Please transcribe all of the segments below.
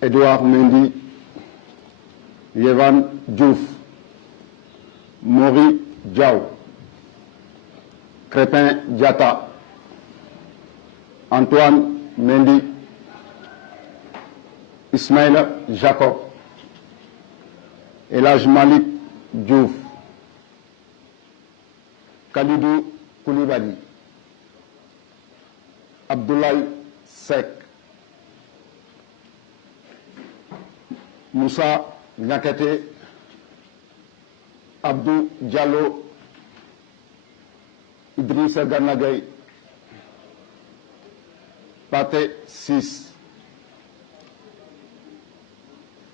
Edouard Mendy, Yévan Diouf, Mori Diaw, Crépin Diata, Antoine Mendy, Ismaël Jacob, Elhaj Malik Diouf, Khalidou Koulibaly, Abdoulaye Seck, Moussa Niakate, Abdou Diallo, Idrissa Gana Gueye, Pathé Ciss,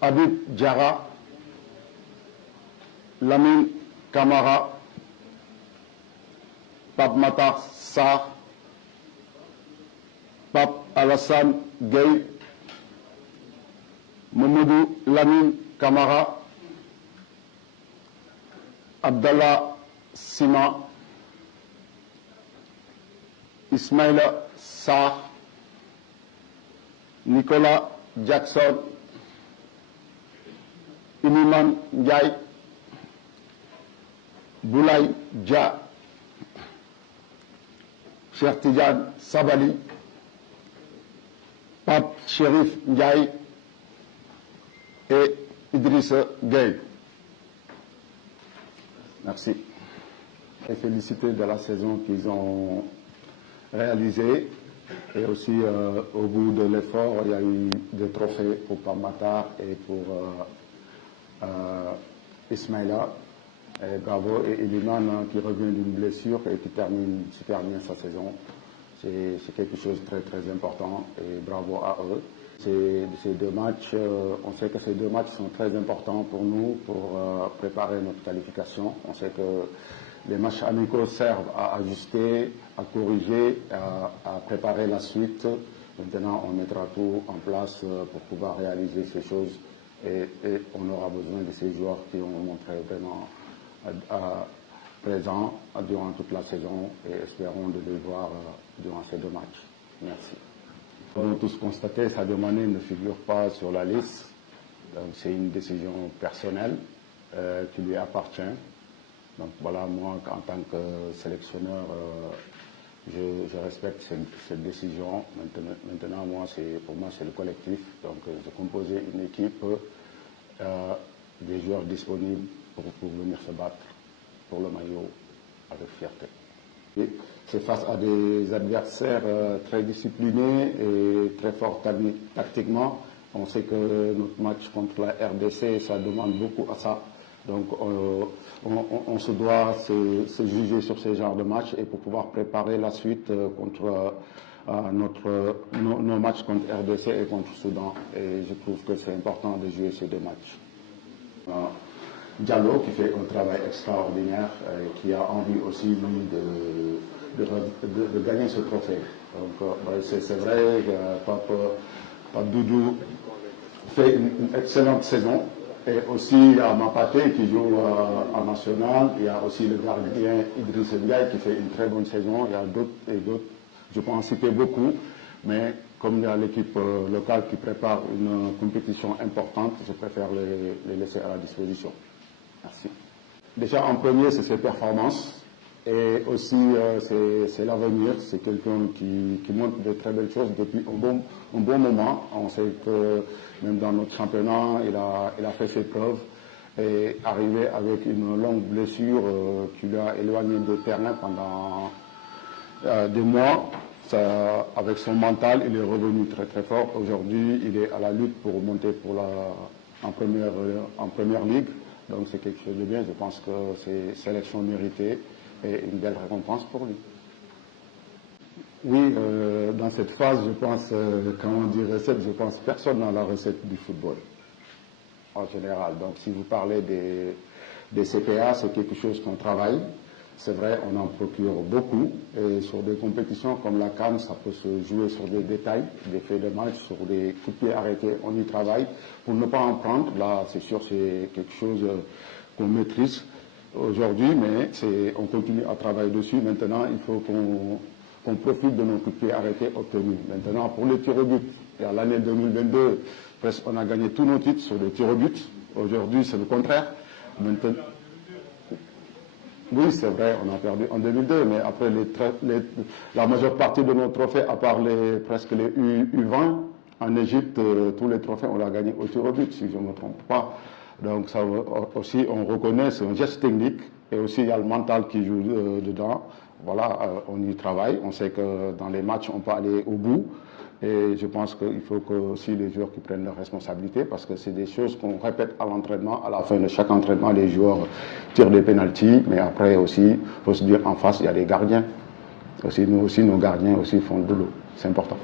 Habib Diarra, Lamine Camara, Pape Matar Sarr, Pape Alassane Gueye, Mamadou Lamine Camara, Abdallah Sima, Ismaïla Sarr, Nicolas Jackson, Iliman Ndiaye, Boulaye Dia, Cheikh Tidiane Sabali, Pape Chérif Ndiaye et Idrissa Gueye. Merci. Et féliciter de la saison qu'ils ont réalisée. Et aussi, au bout de l'effort, il y a eu des trophées pour Pape Matar et pour Ismaïla. Et bravo. Et Iliman qui revient d'une blessure et qui termine super bien sa saison. C'est quelque chose de très très important et bravo à eux. Ces deux matchs, on sait que ces deux matchs sont très importants pour nous, pour préparer notre qualification. On sait que les matchs amicaux servent à ajuster, à corriger, à préparer la suite. Maintenant, on mettra tout en place pour pouvoir réaliser ces choses et on aura besoin de ces joueurs qui ont montré vraiment présents durant toute la saison et espérons de les voir durant ces deux matchs. Merci. Nous avons tous constaté, Sadio Mané ne figure pas sur la liste. C'est une décision personnelle qui lui appartient. Donc voilà, moi, en tant que sélectionneur, je respecte cette décision. Maintenant, pour moi, c'est le collectif. Donc, j'ai composé une équipe des joueurs disponibles pour venir se battre pour le maillot avec fierté. C'est face à des adversaires très disciplinés et très forts tactiquement. On sait que notre match contre la RDC, ça demande beaucoup à ça. Donc on se doit se juger sur ces genres de matchs et pour pouvoir préparer la suite contre nos matchs contre RDC et contre Soudan. Et je trouve que c'est important de jouer ces deux matchs. Diallo qui fait un travail extraordinaire et qui a envie aussi lui de gagner ce trophée. Donc c'est vrai que Pape Doudou fait une excellente saison. Et aussi il y a Mapaté qui joue en national, il y a aussi le gardien Idrissa Ndiaye qui fait une très bonne saison, il y a d'autres et d'autres, je peux en citer beaucoup, mais comme il y a l'équipe locale qui prépare une compétition importante, je préfère les laisser à la disposition. Merci. Déjà en premier, c'est ses performances et aussi c'est l'avenir. C'est quelqu'un qui montre de très belles choses depuis un bon moment. On sait que même dans notre championnat, il a fait ses preuves et arrivé avec une longue blessure qui l'a éloigné du terrain pendant des mois. Avec son mental, il est revenu très très fort. Aujourd'hui, il est à la lutte pour monter en première ligue. Donc c'est quelque chose de bien. Je pense que c'est sélection méritée et une belle récompense pour lui. Oui, dans cette phase, je pense, quand on dit recette, je pense personne n'a la recette du football en général. Donc si vous parlez des CPA, c'est quelque chose qu'on travaille. C'est vrai, on en procure beaucoup. Et sur des compétitions comme la CAN, ça peut se jouer sur des détails, des faits de match, sur des coups de pied arrêtés. On y travaille pour ne pas en prendre. Là, c'est sûr, c'est quelque chose qu'on maîtrise aujourd'hui, mais on continue à travailler dessus. Maintenant, il faut qu'on profite de nos coups de pied arrêtés obtenus. Maintenant, pour les tirs au but, il y a l'année 2022, presque on a gagné tous nos titres sur les tirs au but. Aujourd'hui, c'est le contraire. Maintenant, oui, c'est vrai, on a perdu en 2002, mais après la majeure partie de nos trophées, à part presque les U20, en Égypte, tous les trophées, on l'a gagné au tir au but, si je ne me trompe pas. Donc ça aussi, on reconnaît, c'est un geste technique, et aussi il y a le mental qui joue dedans. Voilà, on y travaille, on sait que dans les matchs, on peut aller au bout. Et je pense qu'il faut que aussi les joueurs qui prennent leurs responsabilités, parce que c'est des choses qu'on répète à l'entraînement. À la fin de chaque entraînement, les joueurs tirent des pénaltys, mais après aussi, il faut se dire en face, il y a des gardiens. Nous aussi, nos gardiens aussi font le boulot. C'est important.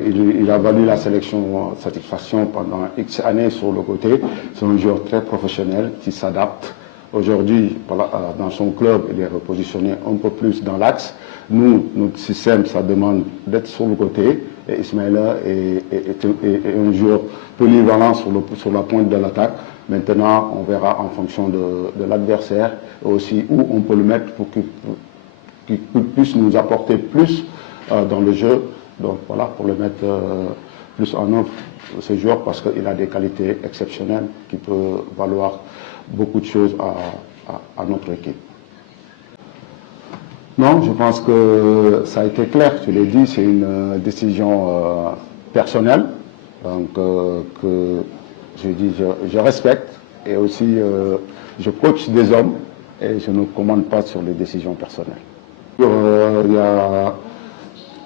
Il a valu la sélection satisfaction pendant X années sur le côté. C'est un joueur très professionnel qui s'adapte. Aujourd'hui, voilà, dans son club, il est repositionné un peu plus dans l'axe. Nous, notre système, ça demande d'être sur le côté. Et Ismaïla est un joueur polyvalent sur la pointe de l'attaque. Maintenant, on verra en fonction de l'adversaire et aussi où on peut le mettre pour qu'il puisse nous apporter plus dans le jeu. Donc voilà, pour le mettre plus en œuvre, ce joueur, parce qu'il a des qualités exceptionnelles qui peuvent valoir beaucoup de choses à notre équipe. Non, je pense que ça a été clair, je l'ai dit, c'est une décision personnelle, donc que je respecte, et aussi je coach des hommes et je ne commande pas sur les décisions personnelles.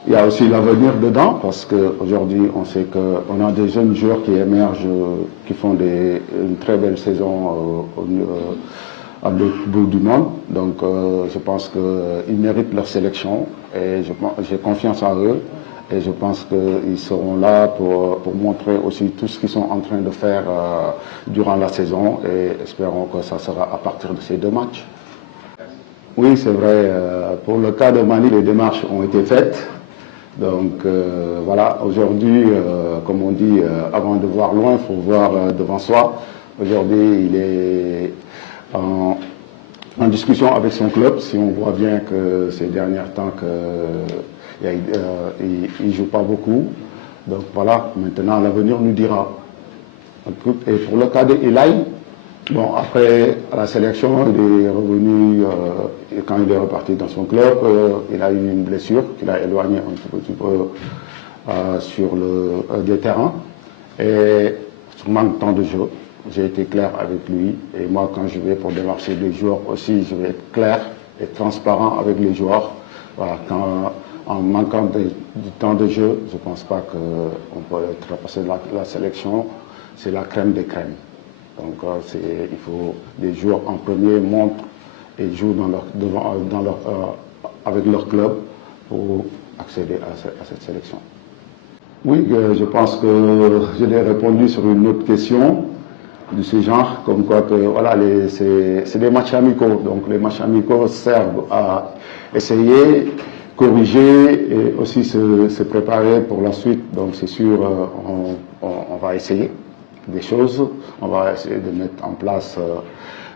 Il y a aussi l'avenir dedans, parce qu'aujourd'hui, on sait qu'on a des jeunes joueurs qui émergent, qui font une très belle saison à l'autre bout du monde. Donc, je pense qu'ils méritent leur sélection et j'ai confiance en eux. Et je pense qu'ils seront là pour montrer aussi tout ce qu'ils sont en train de faire durant la saison. Et espérons que ça sera à partir de ces 2 matchs. Oui, c'est vrai. Pour le cas de Mali, les démarches ont été faites. Donc voilà, aujourd'hui, comme on dit, avant de voir loin, il faut voir devant soi. Aujourd'hui, il est en discussion avec son club. Si on voit bien que ces derniers temps qu'il ne joue pas beaucoup. Donc voilà, maintenant l'avenir nous dira. Et pour le cas de Elay, bon, après à la sélection, il est revenu, et quand il est reparti dans son club, il a eu une blessure qui l'a éloigné un petit peu sur le terrain. Et sur manque de temps de jeu, j'ai été clair avec lui. Et moi, quand je vais pour démarcher les joueurs aussi, je vais être clair et transparent avec les joueurs. Voilà, en manquant du temps de jeu, je ne pense pas qu'on peut trapasser la sélection. C'est la crème des crèmes. Donc il faut les joueurs en premier montrent et jouent avec leur club pour accéder à cette sélection. Oui, je pense que je l'ai répondu sur une autre question de ce genre, comme quoi que voilà, c'est des matchs amicaux. Donc les matchs amicaux servent à essayer, corriger et aussi se préparer pour la suite. Donc c'est sûr, on va essayer des choses, on va essayer de mettre en place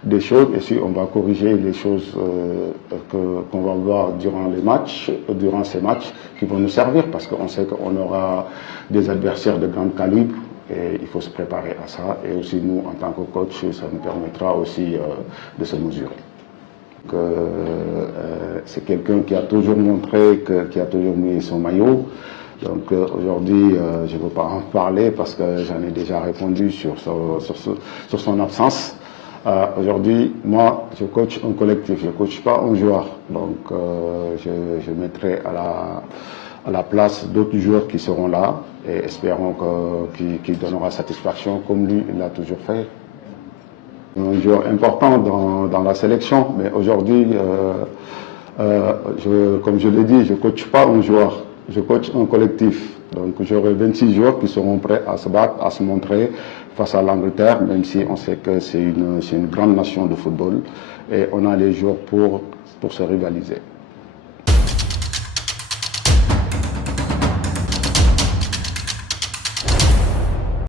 des choses et puis on va corriger les choses qu'on va voir durant ces matchs qui vont nous servir parce qu'on sait qu'on aura des adversaires de grand calibre et il faut se préparer à ça et aussi nous en tant que coach ça nous permettra aussi de se mesurer. C'est quelqu'un qui a toujours montré, qui a toujours mis son maillot. Donc aujourd'hui, je ne veux pas en parler parce que j'en ai déjà répondu sur son absence. Aujourd'hui, moi, je coach un collectif, je ne coach pas un joueur. Donc je mettrai à la place d'autres joueurs qui seront là et espérons qu'il donnera satisfaction comme lui, il l'a toujours fait. Un joueur important dans la sélection, mais aujourd'hui, comme je l'ai dit, je ne coach pas un joueur. Je coach un collectif, donc j'aurai 26 joueurs qui seront prêts à se battre, à se montrer face à l'Angleterre, même si on sait que c'est une grande nation de football et on a les joueurs pour se rivaliser.